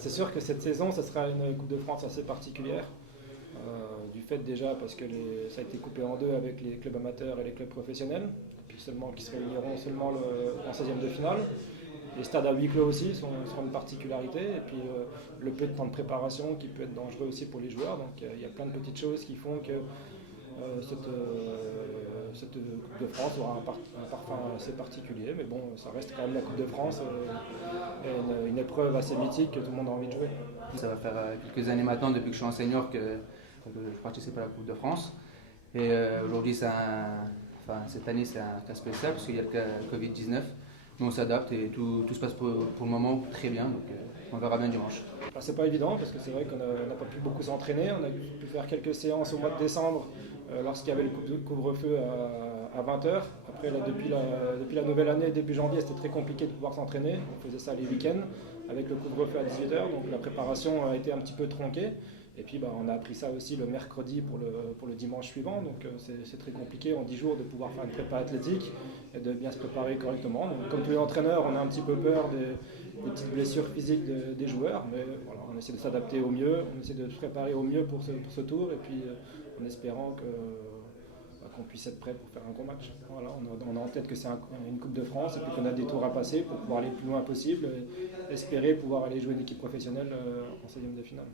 C'est sûr que cette saison, ce sera une Coupe de France assez particulière. Du fait déjà parce que ça a été coupé en deux avec les clubs amateurs et les clubs professionnels, et puis seulement qui se réuniront seulement en 16e de finale. Les stades à huis clos aussi seront une particularité, et puis le peu de temps de préparation qui peut être dangereux aussi pour les joueurs. Donc il y a plein de petites choses qui font que cette Coupe de France aura un parfum assez particulier, mais bon, ça reste quand même la Coupe de France, et une épreuve assez mythique que tout le monde a envie de jouer. Ça va faire quelques années maintenant, depuis que je suis en senior, que je participe à la Coupe de France. Et aujourd'hui, cette année, c'est un cas spécial parce qu'il y a le cas Covid-19. Mais on s'adapte et tout se passe pour le moment très bien. Donc on verra bien dimanche. Alors, c'est pas évident parce que c'est vrai qu'on n'a pas pu beaucoup s'entraîner. On a pu faire quelques séances au mois de décembre lorsqu'il y avait le couvre-feu à 20h. Après, là, depuis la nouvelle année, début janvier, c'était très compliqué de pouvoir s'entraîner. On faisait ça les week-ends avec le couvre-feu à 18h. Donc la préparation a été un petit peu tronquée. Et puis on a appris ça aussi le mercredi pour le dimanche suivant. Donc c'est très compliqué en 10 jours de pouvoir faire une prépa athlétique et de bien se préparer correctement. Donc, comme tous les entraîneurs, on a un petit peu peur des petites blessures physiques des joueurs. Mais voilà, on essaie de s'adapter au mieux, on essaie de se préparer au mieux pour ce tour. Et puis en espérant qu'on puisse être prêt pour faire un gros match. Voilà, on a en tête que c'est une Coupe de France et puis qu'on a des tours à passer pour pouvoir aller le plus loin possible et espérer pouvoir aller jouer une équipe professionnelle en 16e de finale.